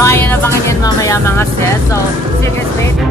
So, ayan, abangan yan mamaya mga sis. So, see you guys later.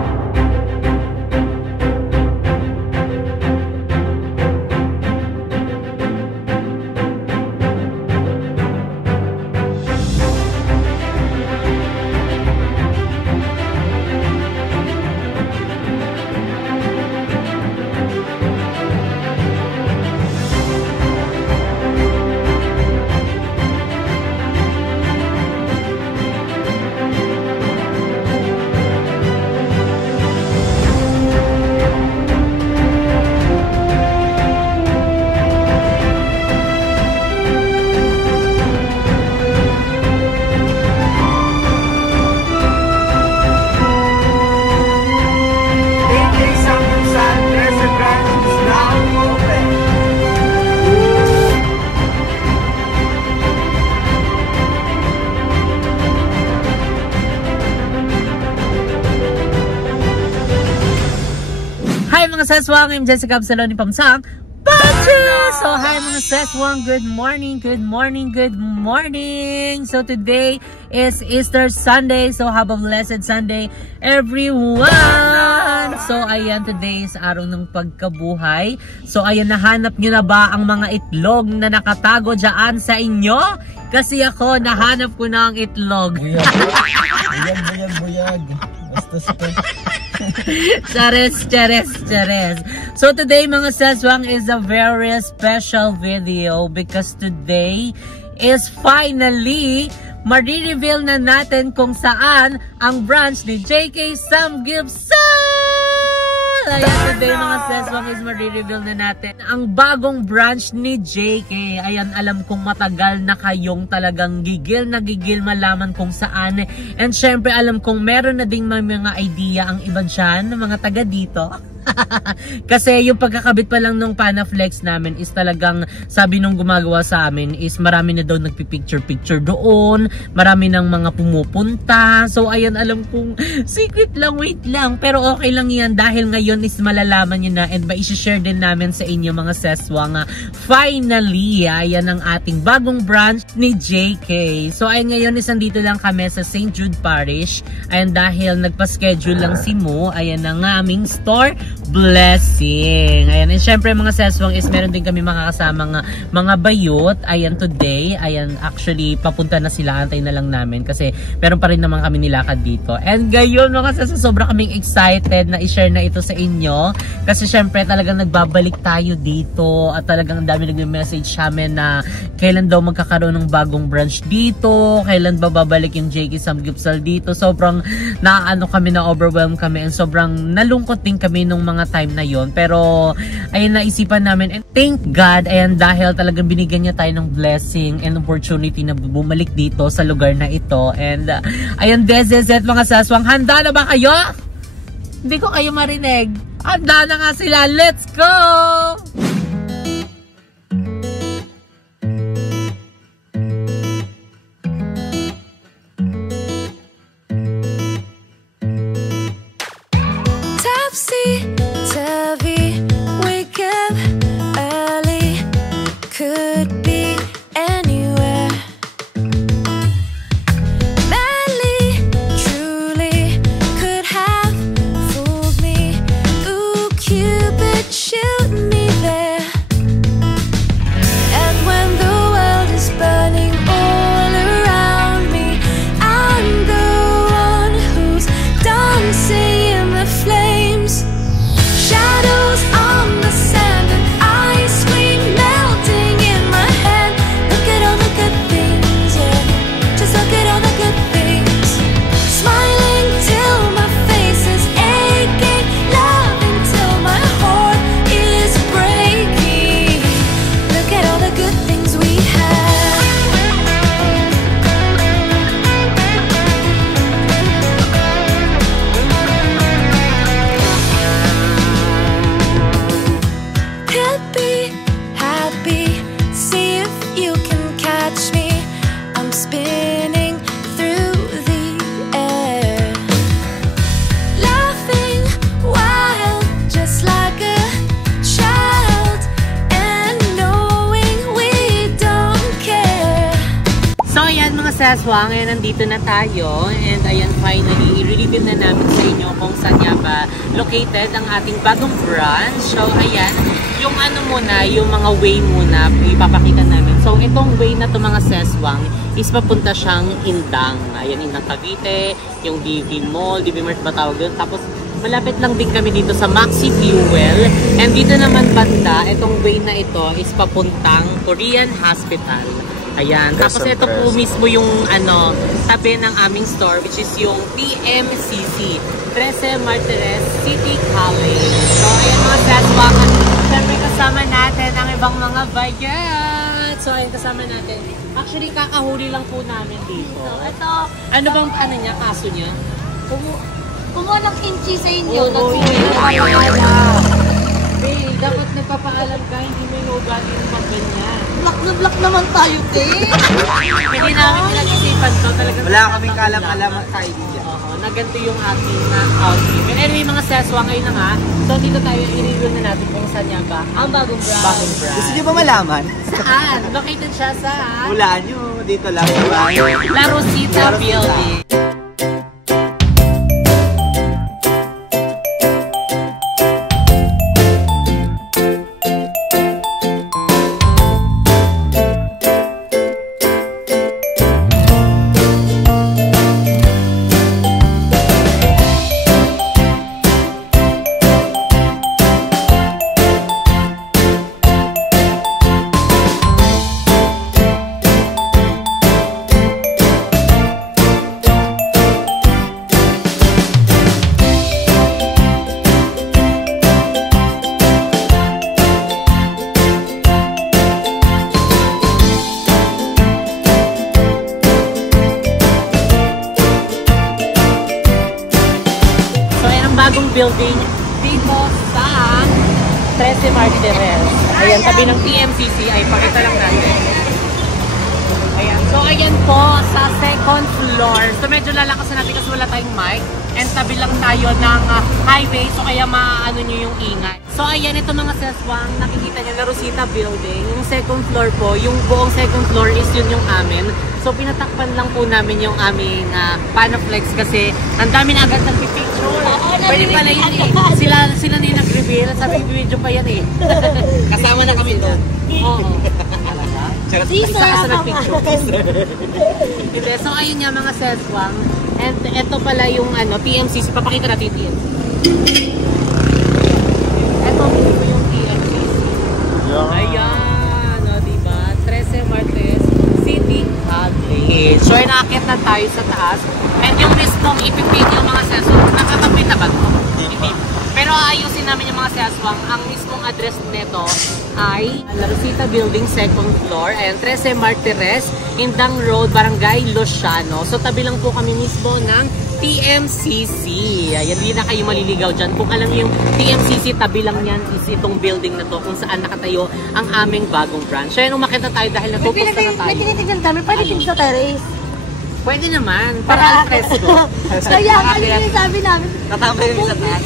Mga seswang, I'm Jessica Absaloni Pamsang Patrick! So hi mga seswang, good morning, good morning, good morning! So today is Easter Sunday, so have a blessed Sunday everyone! So ayan, today is araw ng pagkabuhay. So ayan, nahanap nyo na ba ang mga itlog na nakatago dyan sa inyo? Kasi ako, nahanap ko na ang itlog. Buyag. Basta Chares. So today mga seswang is a very special video because today is finally marireveal na natin kung saan ang branch ni JK Samgyupsal. Ayan, today mga seswang is marireveal na natin ang bagong branch ni JK. Ayan, alam kong matagal na kayong talagang gigil na gigil malaman kung saan. And syempre alam kong meron na ding mga idea ang iba dyan, mga taga dito. Kasi yung pagkakabit pa lang nung Panaflex namin is talagang sabi nung gumagawa sa amin is marami na daw nagpipicture-picture doon, marami ng mga pumupunta. So ayan, alam kong secret lang, wait lang, pero okay lang yan dahil ngayon is malalaman nyo na and ma-share din namin sa inyo mga seswang. Finally, ayan ang ating bagong branch ni JK. So ay ngayon is nandito lang kami sa St. Jude Parish. Ayan, dahil nagpa-schedule lang si Mo, ayan ang aming store blessing. Ayan, and syempre mga seswang is meron din kami makakasamang mga bayot. Ayan, today, ayan, actually papunta na sila, antay na lang namin kasi meron pa rin naman kami nilakad dito. And gayon mga seswang, sobra kaming excited na i-share na ito sa inyo kasi syempre talagang nagbabalik tayo dito at talagang dami nag-message sa amin na kailan daw magkakaroon ng bagong branch dito, kailan ba babalik yung JK Samgyupsal dito. Sobrang naano kami, na overwhelmed kami, and sobrang nalungkot din kami nung mga time na yon. Pero ayun, naisipan namin, and thank God, ayan, dahil talagang binigyan niya tayo ng blessing and opportunity na bumalik dito sa lugar na ito. And ayun, this is it mga saswang. Handa na ba kayo? Hindi ko kayo marinig. Handa na nga sila. Let's go! Shoot me there. ayan mga saswang, ayan nandito na tayo. And ayan finally, i-reveal na namin sa inyo kung saan nga ba located ang ating bagong branch. So ayan, yung ano muna, yung mga way muna, ipapakita namin. So itong way na to mga saswang is papunta siyang Indang. Ayan, Indang Cavite, yung DV Mall, DV Mart ba tawag yun? Tapos malapit lang din kami dito sa Maxi Fuel. And dito naman banda, itong way na ito is papuntang Korean Hospital. Ayan. Tapos ito po mismo yung ano, tabi ng aming store, which is yung PMCC, 13 Martires City College. So ayan mga saswang, siyempre kasama natin ang ibang mga bayan. So ayan kasama natin. Actually kakahuli lang po namin dito. Ito, Ano bang ano niya, kaso niya? kumuha ng kimchi sa inyo. Oo, Nagpapaalam. Hey, dapat nagpapaalam ka, hindi mo inuugali yung pag-ganyan. Black na black naman tayo, te. Hindi namin pinag-isipan to. Talagang wala kaming kalam-alam sa idea. Oo, naganto yung ating outfit. And anyway, mga seswa, ngayon na nga. So, dito tayo i-review na natin kung saan nga ba ang bagong brand. Bagong brand. Gusto niyo ba malaman? Saan? Located siya sa Hulaan nyo, dito lang. La Rosita Building. Bagong building dito sa 13 Martires. Ayan, tabi ng TMCC. Ay, pakita lang natin. Ayan. So, ayan po sa second floor. So, medyo lalakas natin kasi wala tayong mic. And tabi lang tayo ng highway. So, kaya maano nyo yung ingay. So, ayan, ito mga seswang. Nakikita nyo, La Rosita Building. Yung second floor po, yung buong second floor is yun yung amin. So, pinatakpan lang po namin yung aming Panaflex kasi ang dami na agad nagpipicture. Pwede pala yun eh. Sila na yung nag-reveal. Sabi yung video pa yan eh. Kasama na kami doon. Oo. Isa nag-picture. Hindi. So, ayun nga mga seswang. And ito pala yung ano, PMCC. Papakita natin yung PMCC. Ito yung PMCC. Ayan. O, diba? 13 Martires City College. So, ay nakakit na tayo sa taas. And yung mismong ipipin yung mga seswang, nakatabi na ba ito? Hindi. Pero ayusin namin yung mga seswang. Ang mismong address nito ay La Rosita Building, second floor. Ayan, 13 Martires, Indang Road, Barangay Luciano. So, tabi lang po kami mismo ng TMCC. Ayan, hindi na kayo maliligaw dyan. Kung alam niyo yung TMCC, tabi lang yan is itong building na to kung saan nakatayo ang aming bagong branch. So, ayan, umakit na tayo dahil natutos na tayo. May tinitignan kami, pwede din sa terrace. Pwede naman, para al fresco. Kaya nga yung sabi namin. Tatambay rin sa taas.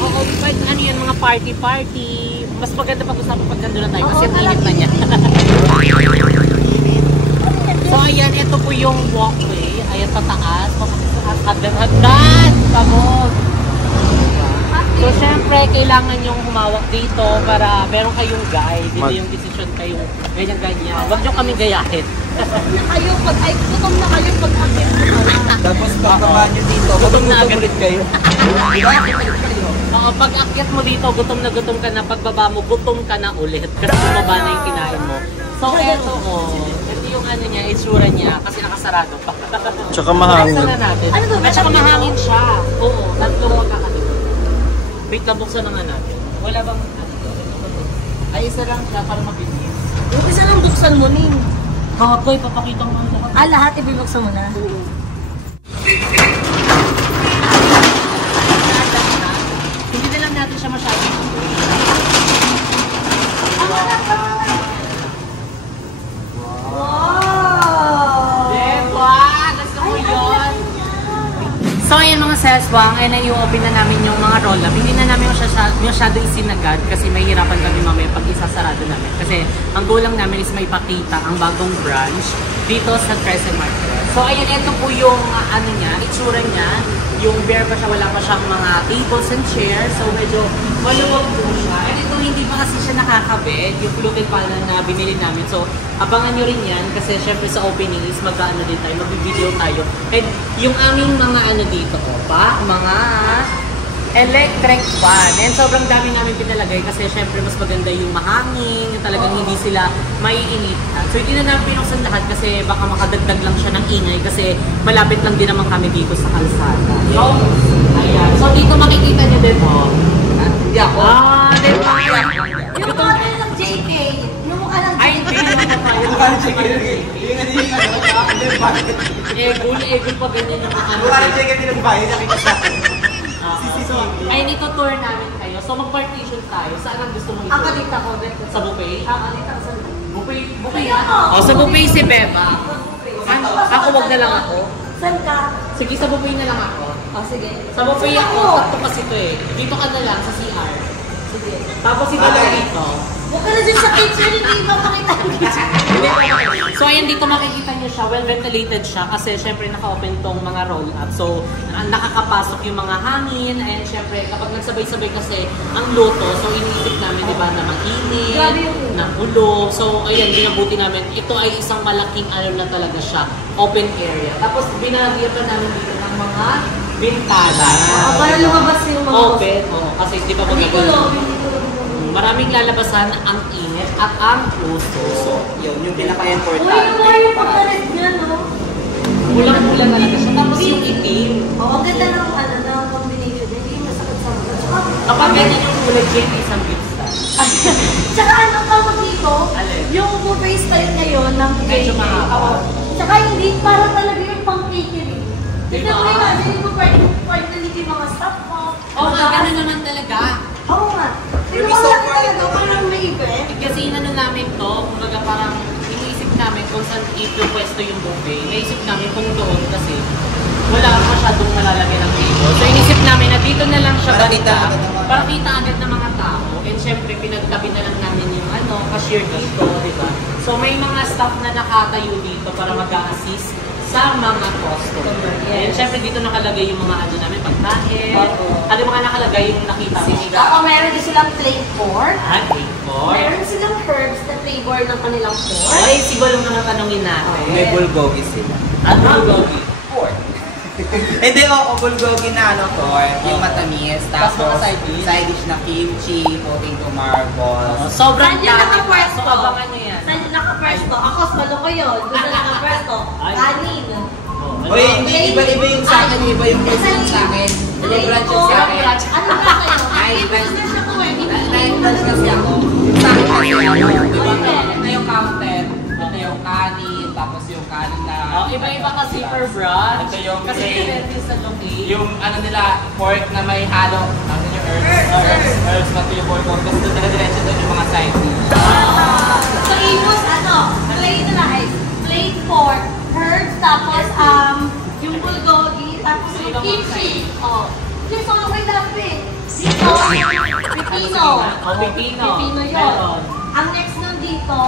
Oo, pwede, ano yan, mga party-party. Mas maganda pag-usapan pag nandun na tayo kasi ang init na niya. So, ayan, ito po yung walkway. Ayan, pataas. Hagdan-hagdan! Pagod! So, syempre, kailangan yung humawak dito para meron kayong guide. Hindi yung decision kayong ganyan-ganyan. Huwag nyo kaming gayahin. Kayo, pag ay gutom na kayo, pag akit mo na. Tapos pagkaba nyo dito, Gutom na agad. ulit kayo. Oo, pag akyat mo dito, gutom ka na. Pagbaba mo, gutom ka na ulit. Kasi bumaba na yung kinain mo. So, eto ito yung ano niya, itsura niya, kasi nakasarado pa. Tsaka mahangin. Buksan na natin. Ano ba? At saka mahangin siya. Oo, tatlong magkakatid. Wait, buksan na nga natin. Wala bang ay, isa lang siya para mabilis. Yung isa lang buksan mo nin. Kakoy, papakita mo ang lahat. Lahat ibibuksan mo na. Hindi na lang natin siya masyadong. Wow! Diba? Gusto mo yun? So, yun ayan mga seswang, ay nai-open na namin yung mga roll-up. Hindi na namin masyado isinagad kasi mahihirapan kami mamaya pag isasarado namin. Kasi ang goal lang namin is may pakita ang bagong branch dito sa Crescent Market. So ayan, ito po yung ano niya, itsura niya. Yung bare pa siya, wala pa siyang mga tables and chairs. So medyo maluwag po siya. And ito hindi pa kasi siya nakakabit, yung floating panel na binili namin. So abangan nyo rin yan kasi syempre sa opening is mag-ano din tayo, mag-video tayo. And yung aming mga ano dito, mga electric fan. And sobrang dami namin pinalagay kasi syempre mas maganda yung mahangin, talagang hindi sila maiinitan. So hindi na namin pinuksan lahat kasi baka makadagdag lang siya ng ingay kasi malapit lang din naman kami dito sa kalsada. So, ayan. So dito makikita nyo din, Hindi ako. Diba? Yung mukha ng JK. Yung mukha ng JK. Ay, hindi naman tayo. Egul pa ganyan yung mga Buka na check din ang bahay, nakita sa akin. Ay, nito tour namin kayo. So, mag-partition tayo. Saan ang gusto mong Ako i-tour? dito ako. Sa buffet? Ako dito ako sa Buffet Kaya na? ako. Sa buffet si Beba. Ako, wag na lang ako. Saan ka? Sige, sa buffet na lang ako. Sige. Sa buffet Saan ako, sakto kasi ito eh. Dito ka na lang sa CR. Sige. Tapos ito lang dito. Huwag ka na dyan sa kitchen, hindi ba makita ang kitchen? So ayan, dito makikita niyo siya, well ventilated siya kasi syempre naka-open tong mga roll-up. So nakakapasok yung mga hangin and syempre kapag nagsabay-sabay kasi ang luto, so iniisip namin diba na mainit, na hulog. So ayan, binabuti namin. Ito ay isang malaking na talaga siya, open area. Tapos binagyan pa namin dito ng mga bintana. Para lumabas yung mga open, kasi di ba Hindi ko magagano. hindi ko Maraming lalabasan ang init at ang puso. So, Yun, yung pinaka-important. Uy, yung mga yung pagkalit niya, no? Kulang-kulang talaga siya. Tapos yung itim. Oo, ang ganda ng ng combination. Hindi masakit sa mukha. Kapag ganyan yung kulay, Jane, isang gift style. Tsaka ano tawag dito? Alin? Yung buffet style ngayon ng Medyo JK. mahaba. Oo. Tsaka hindi para talaga yung pang cakery. Diba? Ito mo imagine mo part na yung mga staff mo. Oo nga, gano'n naman talaga. Oo nga. Pero Yung wala so talaga parang may event. Kasi inano namin to, kumbaga parang iniisip namin kung saan ipupwesto yung buffet. Naisip namin kung doon kasi wala masyadong malalagyan ng table. So inisip namin na dito na lang siya Para kita banda, agad ng mga para kita agad ng mga tao. And syempre pinagtabi na lang namin yung cashier dito, di ba? So may mga staff na nakatayo dito para mag-a-assist sa mga customer. And syempre dito nakalagay yung mga namin, pagkain. Ano mga nakalagay yung nakita mo? Oo, meron din silang plain pork. Pork. Meron silang herbs na flavor ng kanilang pork. Ay, siguro naman tanongin natin. May bulgogi sila. Ano bulgogi? Pork. Hindi, bulgogi na pork. Yung matamis. Tapos mga Tapos, side dish? side dish na kimchi, potato marbles. Sobrang Saan yung dami pa. nakapwesto? So, abangan nyo yan. Saan yung nakapwesto? Ako, salo ko yun. Doon na nakapwesto. Ay. Kanin. Uy, hindi, iba-iba yung sa akin, iba yung question sa akin. Iba yung branch sa akin. Ano ba kayo? Ay, Business ako eh. Nai-branch kasi ako. Sa akin kasi di ba? Ito yung counter, ito yung kanin, tapos yung kanin na... Iba-iba kasi per branch. Ito yung kasi grain. depende sa location. Yung ano nila, pork na may halo. Ano yung herbs? Herbs pati yung pork. Tapos doon diretso doon yung mga side dish. So, Imus, plain rice, plain pork, herbs, tapos yung bulgogi, tapos yung kimchi. Oh. Yung solo may dapat. Dito, pipino. Pipino. Pipino yun. Meron. Ang next nun dito,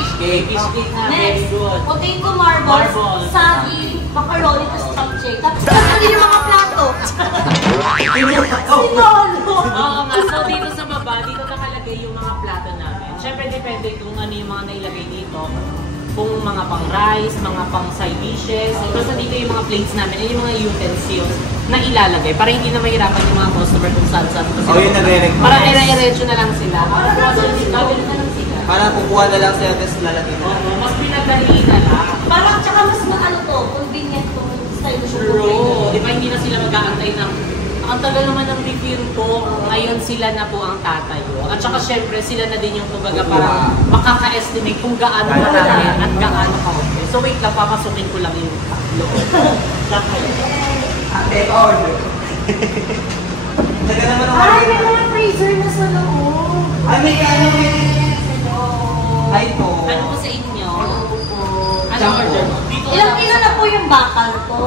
fish cake. Fish cake na, very Next, good. potato marbles, Marbles. sagi, macaroni, tapos chopchick. Tapos ano yung mga plato? Sinolo! Oo nga, so dito sa baba, dito nakalagay yung mga plato namin. Siyempre depende kung ano yung mga nailagay dito. Kung mga pang rice, mga pang side dishes. Basta dito yung mga plates namin, yung mga utensils na ilalagay para hindi na mahirapan yung mga customer kung saan-saan. Yung nagre-request. Para nire-retso na lang sila. Para gawin na lang sila. Para kukuha na lang sila, tapos lalagay na. Oo, mas pinadali na lang. Parang tsaka mas convenient tong style na siya. True. Di ba hindi na sila mag-aantay ng ang tagal naman ng review ko, ngayon sila na po ang tatayo. At saka syempre sila na din yung kumbaga para makaka-estimate kung gaano marami at gaano ka-okay. So wait lang, papasukin ko lang yung tatlo. Take order. Taga naman ako. Ay, may mga freezer na sa loob. Ay, may ano Ay po. Ano po sa inyo? Ano order mo? Dito Ilang kilo na po yung bakal ko?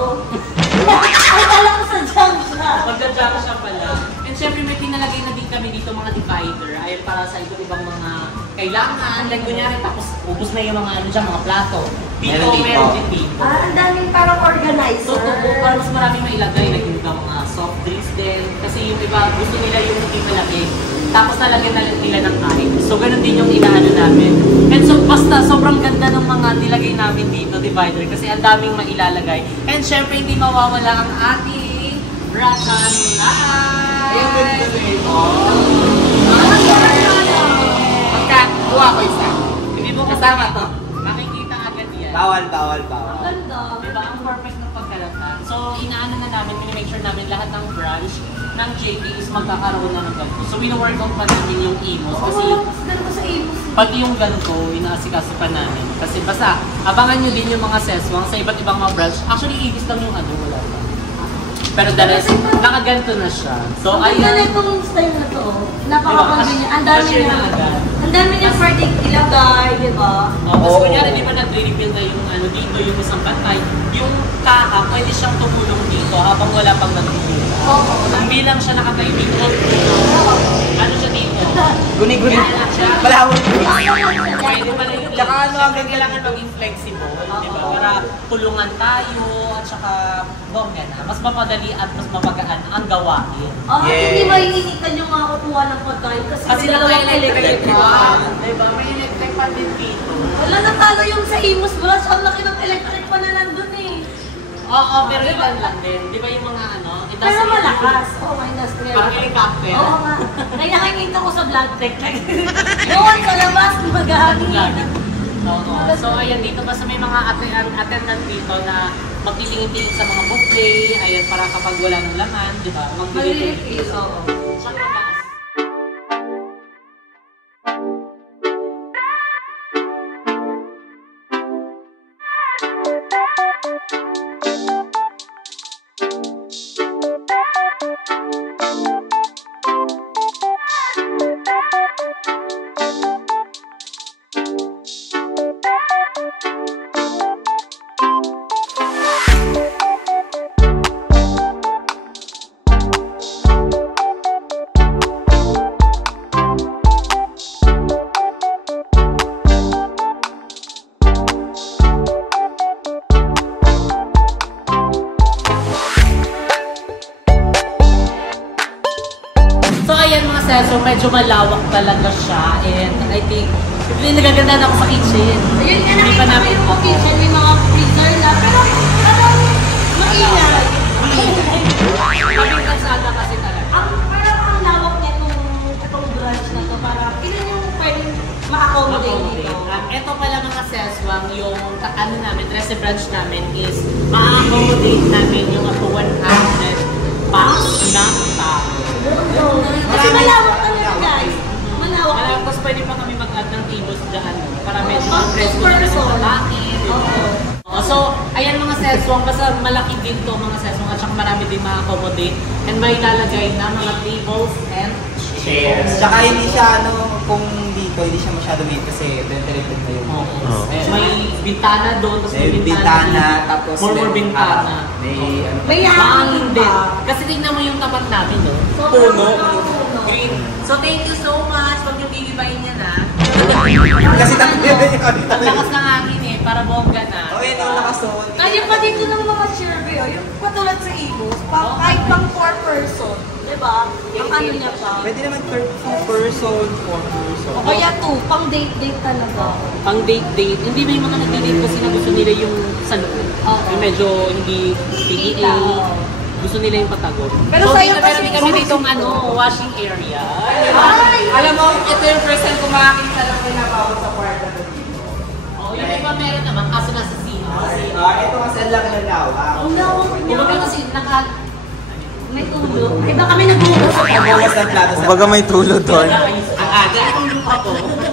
Ay, alam ko sa junk siya. Magda-jump siya pala. And syempre may pinalagay na din kami dito mga divider ay para sa iba't ibang mga kailangan. Like kunyari tapos ubos na yung mga ano dyan, mga plato. Dito, meron din dito. Ang daming parang organizer. So, para mas marami mailagay, like yung mga soft drinks din. Kasi yung iba, gusto nila yung hindi malaki. Tapos nalagyan na nila ng kain. So, ganun din yung inaano namin. And so, basta sobrang ganda ng mga nilagay namin dito, divider. Kasi ang daming mailalagay. And syempre, hindi mawawala ang ating Rakan Light. Yung ganda rin. Magkakuha ko isa. Hindi mo Kasama to. Makikita agad yan. Bawal. Ang ganda. Diba? Ang perfect ng pagkalatan. So, inaano na namin, minimake sure namin lahat ng branch ng JP is magkakaroon na ng ganito. So, wino-workout pa namin yung Imos. Kasi Mas ganda sa Imos. pati yung ganito, inaasikaso pa namin. Kasi basta, abangan nyo din yung mga seswang sa iba't ibang mga branch. Actually, ibis lang yung ano, wala pa. Pero the rest, nakaganto na siya. So, Ang ganda na ayun. itong style na to. Napaka-convenient. Ang dami Cashier niya. na agad. Ang dami niya pwede ilagay, di ba? Tapos kunyari, di ba nag-reveal na yung ano dito, yung isang pantay, yung kaka, pwede siyang tumulong dito habang wala pang nagtulong. Oo. Ang bilang siya nakatayimik ko, ano siya dito? Guni-guni. Kaya siya. Malawin. Pwede pa rin yung Tsaka ano, siyempre kailangan maging flexible, di ba? Para tulungan tayo, at saka bongga na. Mas mapadali at mas mapagaan ang gawain. At hindi maiinitan yung mga kukuha ng pagkain kasi Kasi may dalawang electric fan. fan. Diba? May electric fan din dito. Wala natalo yung sa Imos Brush. Ang laki ng electric fan na nandun eh. Oo, pero ilan lang din. Di ba yung mga ano? Pero malakas. Oo, industrial. Parang helicopter. Oo nga. Kaya nakikita ko sa vlog tech. Doon sa labas, mag-aangin. Oo. So, ayan, dito basta may mga attendant dito na magtitingin-tingin sa mga buffet, ayan, para kapag wala ng laman, di ba? Mag-refill, oo. Tsaka gas. So medyo malawak talaga siya and I think nagaganda na ako sa kitchen. Ayun nga, Hindi nakita ko yung kitchen, may mga freezer na, pero parang maingay. Kaming kalsada kasi talaga. Parang ang lawak niya itong branch na to, para ilan yung pwedeng ma-accommodate dito. Ito pala mga seswang, yung ano namin, resi branch namin is ma-accommodate namin yung up to 100 packs ng tao. Kasi malawak talaga guys. Malawak. Tapos pwede pa kami mag-add ng tables dyan para medyo Pang presko two na rin person. sa takin. So, ayan mga seswang, basta malaki din to mga seswang at saka marami din ma-accommodate and may lalagay na mga tables and chairs. Tsaka hindi siya kung dito, hindi siya masyado made kasi ventilated na yung May bintana doon, tapos may bintana, tapos more bintana. May Mahangin hangin din. pa. Kasi tingnan mo yung tapat namin, no? Puno. Green. So, thank you so much. Huwag yung gigibayin niya na. Kasi tatlo yun yung Ang lakas ng hangin eh, para bongga na. Oh, yan yung nakasuot. Kaya pa dito ng mga survey, yung katulad sa Imos, kahit pang 4 person, di ba? Ang ano niya pa. Pwede naman 2 person, 4 person. O kaya 2, pang date-date talaga. Pang date-date. Hindi ba yung mga nag-date kasi na gusto nila yung sa loob. Yung medyo hindi PDA. Gusto nila yung patago. Pero so, sa'yo dito kasi meron kami ditong washing area. Ay! Alam mo, ito yung first time kumakita lang kayo nabawal sa kwarto na dito. Oh, yung iba meron naman, kaso nasa scene. Ito kasi ang laki ng lawa. Ang lawak niya. Kumbaga kasi May tulo. Ay, baka may nagbubukas sa Pagbawas ng plato sa... Kumbaga may tulo doon. Ang aga, itong lupa ko.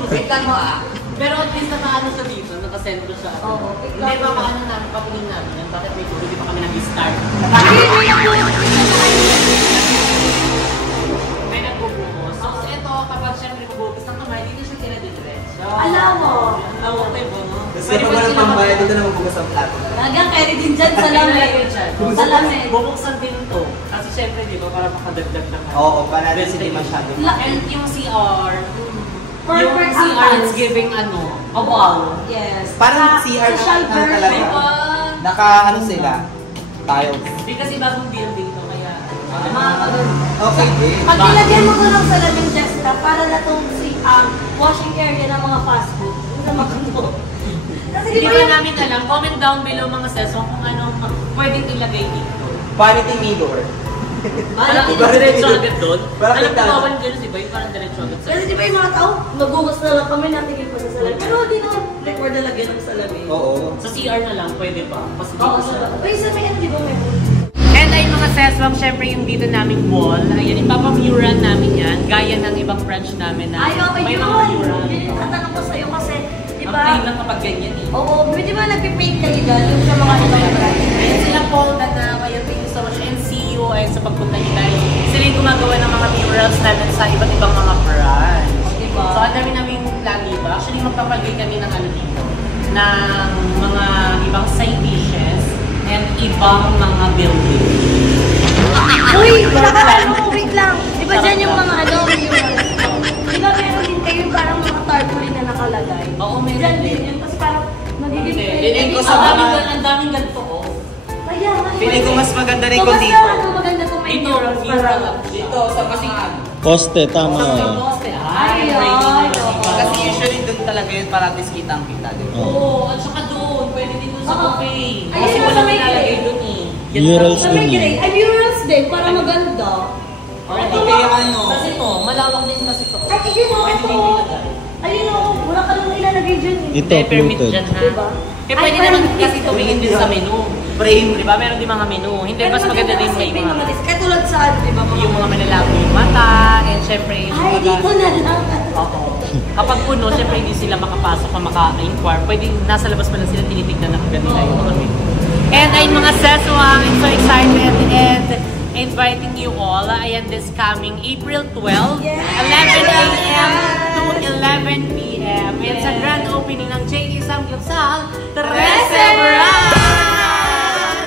Wait lang mo ah. Pero at least nakaano sa dito, nakasentro siya. Oo. Hindi pa paano namin, patingin namin yan. Bakit may tuloy, di pa kami nag-start. May nagbubuhos. So ito, kapag siyempre magbubuhos ng kamay, dito siya kinadidiretso. Alam mo. Kasi pag walang pambayad, dito na magbukas ang plato. Nagang carry din dyan sa lamig. Sa lamig. Bubuksan din to. Kasi syempre, di ba, para makadagdag na ka. Oo, para rin hindi masyado. And yung CR, yung Perfect CR is giving a wall. Yes. Parang CR Social na talaga. version. Naka ano sila? Tayo. Hindi kasi bagong building to, kaya Okay, din. Pag nilagyan mo ko lang sa lamig Jessica, para na itong washing area ng mga fast food. Yung sa McDo. Kasi di hindi ba ba yung... namin alam. Comment down below mga session kung ano pwedeng ilagay dito. Vanity mirror. Parang Bakit diretso dito? agad doon. Bakit Alam ko tayo? bawal gano'n, di ba? Yung parang diretso agad sa Kasi di ba yung mga tao, magugas na lang kami, natigil pa sa salamin. Pero di na record na lagyan ng salamin. Oo. Sa CR na lang, pwede pa. Kasi Oo, dito siya. Uy, sa may ano, di ba may... And ay mga seswang, syempre yung dito naming wall, ayan, ipapamural namin yan, gaya ng ibang branch namin na Ay, okay may yun. mga mural. Yun yung tatanong ko sa'yo kasi, di Ang ba? plain lang kapag ganyan eh. Oo, di ba nagpipaint kayo dyan yung sa mga ibang branch? Ayun sila Paul, Dana, kaya thank you so much, and see you ayun sa pagpunta niyo dahil sila yung gumagawa ng mga murals namin sa iba't ibang mga branch. Diba? So, ang dami namin lagi ba? Actually, magpapagay kami ng ano dito, ng mga ibang side dishes and ibang mga building. Uy, wait lang. Di ba dyan yung mga ano, di ba meron din kayo yung parang mga tarpaulin na nakalagay? Oo, meron Dyan din. din yun. Tapos parang magiging Feeling ko sa Ang daming ganito, oh. Kaya, Feeling ko mas maganda rin so, kung mas dito. ano, maganda kung may Dito, murals mural. para. Dito, sa kasihan. Poste, tama. Sa poste. Ay, Ay, Kasi usually doon talaga yun para at least kitang-kita din. Oo, at saka doon. Pwede din doon sa Oo. buffet. Ayun Kasi na, walang sa may nilalagay grade. doon eh. Murals Sa din may yun. grade. Ay, murals din, para maganda. Hindi kaya ano. Kasi to, malawak din kasi to. Ay, yun o, Pwede ito. din ilagay. Ayun o, wala ka nang ilalagay dyan eh. Ito, Hindi, permit fluted. dyan ha. Diba? Eh, pwede Ay, naman permit. kasi tumingin din sa menu. Frame. Di ba? Meron din mga menu. Hindi, mas maganda din may mga Kaya tulad sa ano, di ba? yung mga manlalabo yung mata, and syempre yung Ay, dito na lang. Oo. Kapag puno, syempre hindi sila makapasok o maka-inquire. Pwede nasa labas pa lang sila tinitignan na kagad nila yung mga menu. And ayun mga seswang, I'm so excited and inviting you all. Ayan, this coming April 12, 11 a.m. to 11 p.m. And sa grand opening ng J.E. Samgyeopsal, 13 branch!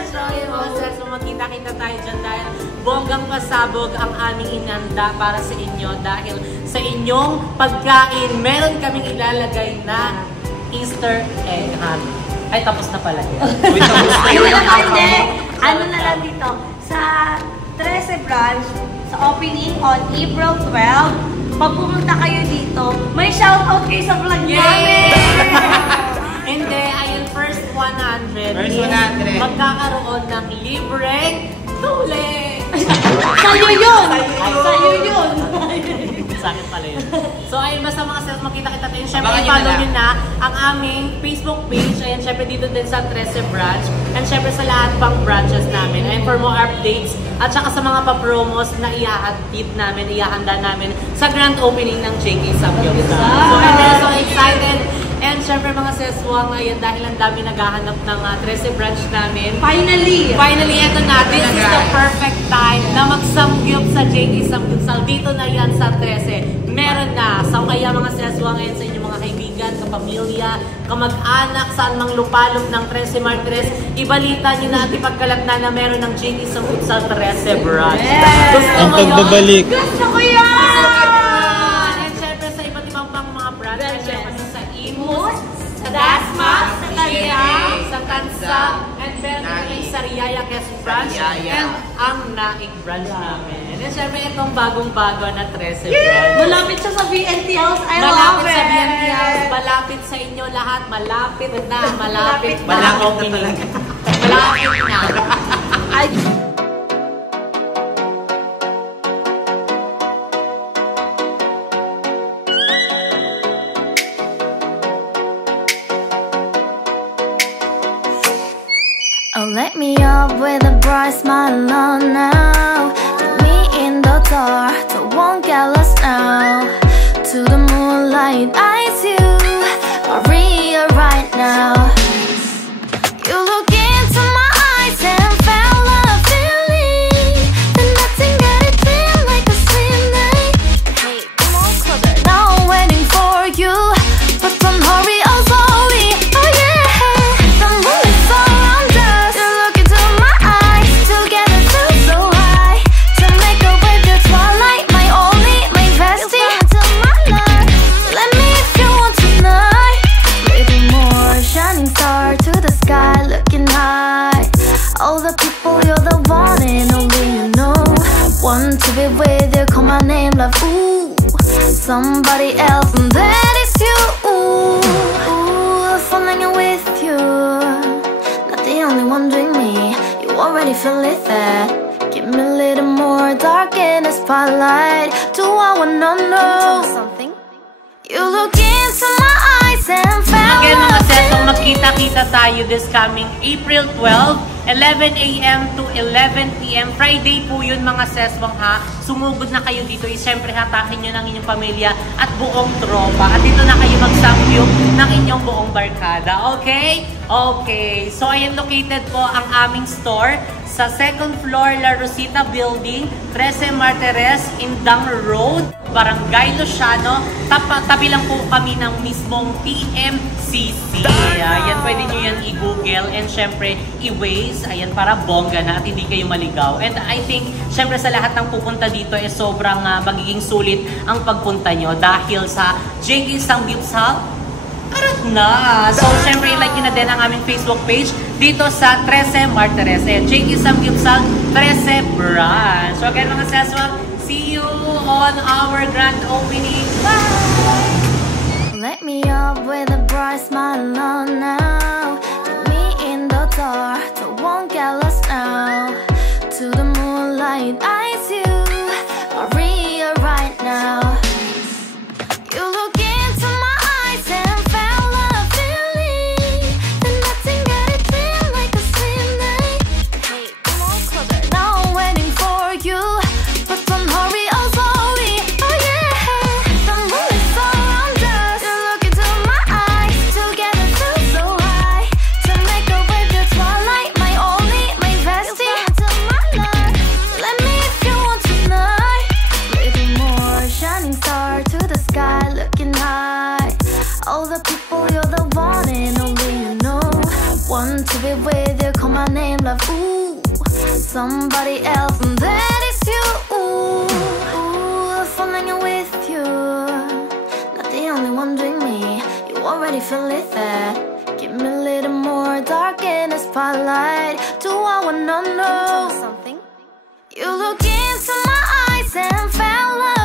So yun mga seswang, magkita-kita tayo dyan dahil bonggang pasabog ang aming inanda para sa inyo dahil sa inyong pagkain, meron kaming ilalagay na Easter egg hunt. Ay, tapos na pala yun. Ayun na lang, hindi. Ano na lang dito, sa 13 branch, sa opening on April 12, pag pumunta kayo dito, may shoutout kayo sa vlog namin! Hindi, ayun, first 100. First is 100. Magkakaroon ng libreng tuli. Sa'yo yun! Sa'yo yun! Sa akin pala yun. So ayun, basta mga sales, makita-kita tayo. Siyempre, Abangan nyo follow na nyo na ang aming Facebook page. Ayan, siyempre dito din sa 13 branch. And siyempre sa lahat pang branches namin. And for more updates, at saka sa mga pa-promos na i-a-tip namin, i-ahanda namin sa grand opening ng JK Samgyeopsal. So I'm so excited. And syempre mga seswang, ayan, dahil ang dami naghahanap ng 13 branch namin. Finally! Finally, eto na. This is the perfect time na mag-samgyup sa JK Samgyeopsal. Dito na yan sa 13. Meron na. So kaya mga seswang, ngayon sa inyong mga kaibigan, kapamilya, kamag-anak, saan mang lupalop ng 13 Martres, ibalita nyo na at ipagkalat na meron ng JK Samgyeopsal 13 branch. Yes! Gusto Ang mo yun? pagbabalik. Gusto ko yan! And syempre sa iba't ibang pang mga branch, and syempre sa Imus, Sa Dasma, sa Talia, sa Tansa, and meron din sa Riyaya Quezon branch, and ang Naik branch namin. And syempre itong bagong-bago na 13 branch. Malapit siya sa BNT House. I love Malapit it! sa BNT House, malapit sa inyo lahat, malapit na, malapit na. Malapit na talaga. Malapit na. Ay, Oh, let me up with a bright smile on now. Meet me in the dark, so won't get lost now. To the moonlight, eyes you, Maria right now. You look into my eyes and felt a feeling. Then nothing got it feel like a slim night. Hey, come on closer. Now I'm waiting for you, but somebody else, and that is you. Ooh, falling with you. Not the only one doing me. You already feel it there. Give me a little more dark in the spotlight. Do I wanna know something? You look into my eyes and found Again mga sesong, magkita-kita tayo this coming April 12, 11 a.m. to 11 p.m. Friday po yun mga sesong ha. Sumugod na kayo dito. Siyempre hatakin nyo ng inyong pamilya at buong tropa. At dito na kayo magsamgyup ng inyong buong barkada. Okay? Okay. So ayan, located po ang aming store sa second floor La Rosita Building, 13 Martires, Indang Road, Barangay Luciano. Tabi lang po kami ng mismong PMCC. Ayan, pwede nyo yan i-google and syempre i-waze. Ayan, para bongga na at hindi kayo maligaw. And I think, syempre sa lahat ng pupunta dito, sobrang magiging sulit ang pagpunta nyo dahil sa JK Samgyupsal. Karat na! So, syempre, like nyo na din ang aming Facebook page dito sa 13 Martires. Ayan, JK Samgyupsal 13 branch. So, again mga seswag, see you on our grand opening. Bye! Let me up with a bright smile on now. Put me in the dark, so won't get lost now. To the moonlight, eyes you, Maria right now. You look into my eyes and found love feeling. And nothing got it feel like a slim night. Hey, come on closer, now I'm waiting for you. But don't hurry, oh slowly, oh yeah. The moon is around us. You look into my eyes, together feel so high. To make a way the twilight, my only, my bestie. You come into my life, let me if you want tonight. Little more shining star to the sky, looking high. All the people, you're the one and only you know. Want to be with you, call my name, love, ooh. Somebody else, and that is you. Ooh, falling with you. Not the only one doing me. You already feel it there. Give me a little more dark in the spotlight. Do I wanna know something? You look into my eyes and found love.